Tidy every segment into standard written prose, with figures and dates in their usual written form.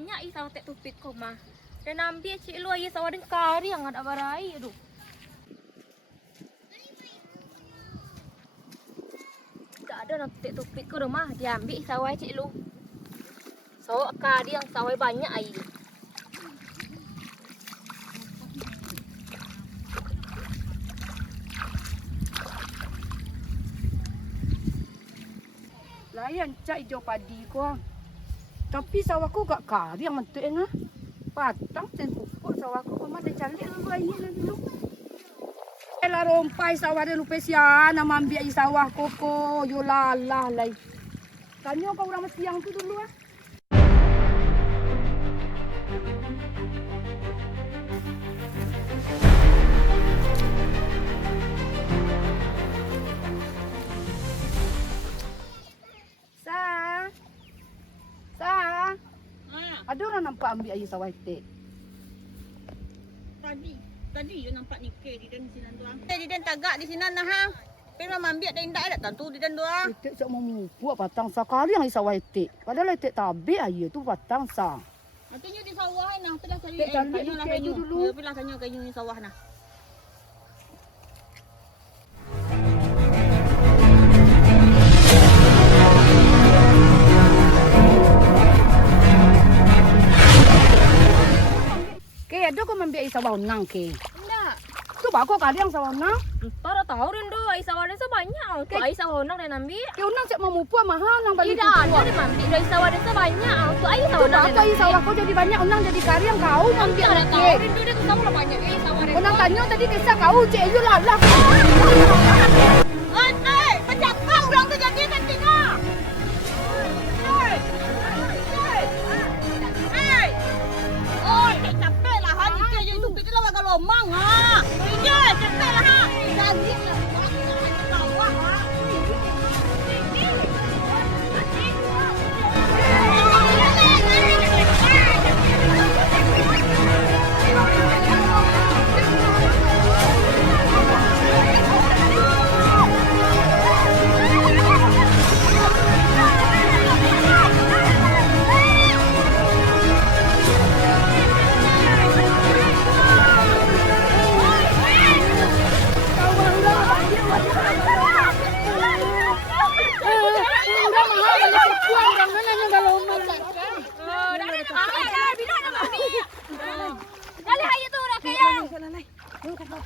banyak i sawah tek tupit kau mah. Dan ambil cik lu aja sawah den kari yang ada barai aduh. Tak ada nak tek tupit kau rumah diambil sawah cik lu. Sawah kari yang sawah banyak ai. Layan cak hijau padi ko. Tapi sawahku gak kari yang mentuk ngah. Patang ten pupuk sawahku ko mah cari lu air dulu. Ela rompai sawah de lupa sia na mambiak i sawah koko yo lalah lai. Tanya kau orang siang tu dulu ah. Ada orang nampak ambil air sawah itik. Tadi you nampak Nike di dan sini tuang. Di dan tagak di sini nah ha. Pero mambiak dah indak ada tentu di dan doang. Itik sak mau mupuk patang sekali yang air sawah itik. Padahal itik tabik air tu patang sa. Nanti you di sawah nah, telah cari kayu dulu. Ya pilah kayu di sawah nah. Ada kau mambiak air sawah nang ke. Enggak. Tu bako kali yang sawah nang. Para tahu rindu ai sawah den sebanyak. Tu ai sawah nang dan ambil. Ke unang cak mau mupuk mahal nang balik. Tidak ada den ambil dari sawah den sebanyak. Tu ai sawah nang. Tu air sawah kau jadi banyak unang jadi kari yang kau mambiak. Ada tahu rindu dia tu kamu lah banyak ai sawah den. Unang tanya tadi kisah kau cek you lalah. Pecah kau orang tu jadi nanti nah. Capek lah ha, Nike je itu kita lah kalau lomang ha. Iya, capek lah ha. Jadi bawah ha.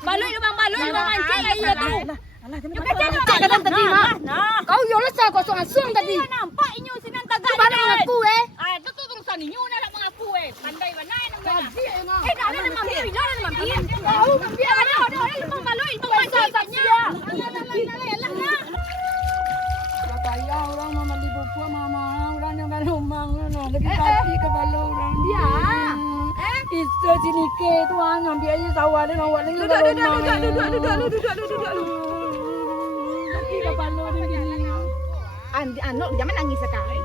Baloi lumang mancing lah iya tu. Kau yo lesah kosong asung tadi. Nampak inyo sinan tagak. Tu mana mengaku Tu terusan inyo nak mengaku Pandai mana nak. Tadi ngah. Dah ada mampir, dah ada mampir. Kau mambiak Ada lumang baloi, lumang mancing saja. Payah orang mama di bupuk mama orang yang kalau mang no lagi kaki kepala orang dia. Isu sini ke tu ngambil aja sawah dan awak lagi kalau mang. Duduk. Kaki kepala dia gini. Anak jangan nangis sekali.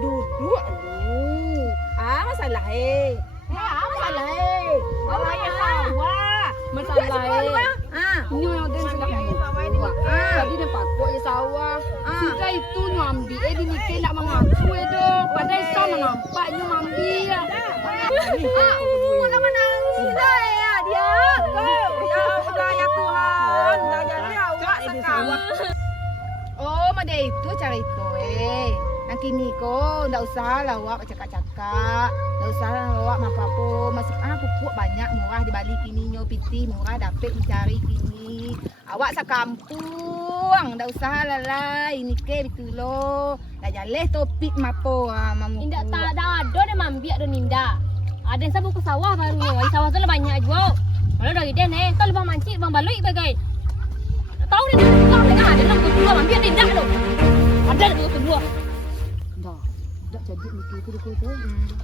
Duduk dulu. Masalah masalah sawah. Masalah Ini yang dia sudah tadi dia pakok ya sawah. Sudah itu ngambil di Nike nak mengaku dong. Padahal sama nampaknya ngambil. Mana menangis dah ya dia. Ya ya Tuhan, dah jadi awak sekarang. Oh, mada itu cara itu Nanti Niko ndak usah lah awak cakap-cakap. Ndak usah lah awak apa-apa. Masih pupuk banyak murah di balik ini nyo piti murah dapat dicari kini. Awak sakampung, ndak usah lah ini ke betul lo. Dah jaleh topik mapo mamu. Indak tak ada den mambiak don indak. Ada yang sabu ke sawah baru. Ai sawah tu banyak juga. Kalau dari den tak lebang mancing bang baloi bagai. Tahu dia tu ada nak kedua mambiak tidak lo. Ada kedua. Dah jadi Nike tu.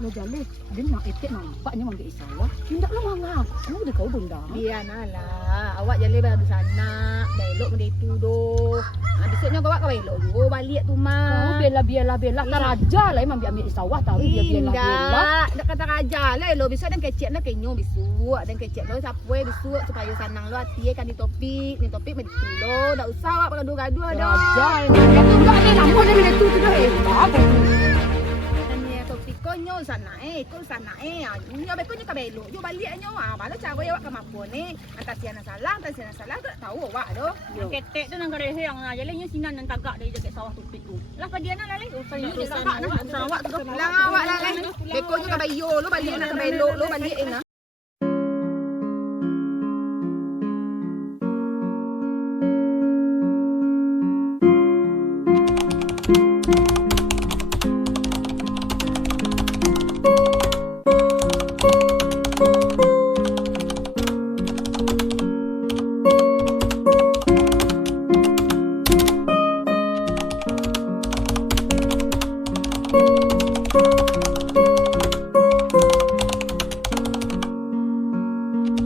Lo jaleh dia nak etek nampaknya mambil sawah. Tidak lo mengaku dia kau benda. Biarlah. Awak jaleh baru sana. Belok benda itu doh. Besoknya kau belok juga balik tu mah. Biarlah. Tak raja lah ambil sawah tahu dia biarlah. Tak kata raja lah lo. Besok dan kecek lah kenyo besok. Dan kecek lo sapwe besok supaya sanang lo hati kan di topik begitu lo. Tak usah awak gaduh-gaduh dah. Raja. Dia tu enggak ada namun dia tu dah hebat. nyo sana ikut sana nyo beko nyo kabelo nyo balik nyo baru cara awak kemampuan antas siana salah tak tahu awak doh ketek tu nang garehe yang jale nyo sinan nang tagak dari dekat sawah tupik tu lah padian nak lalai usah awak tu lang awak lalai beko nyo kabayo lo balik nak kabelo lo balik na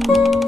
Thank you.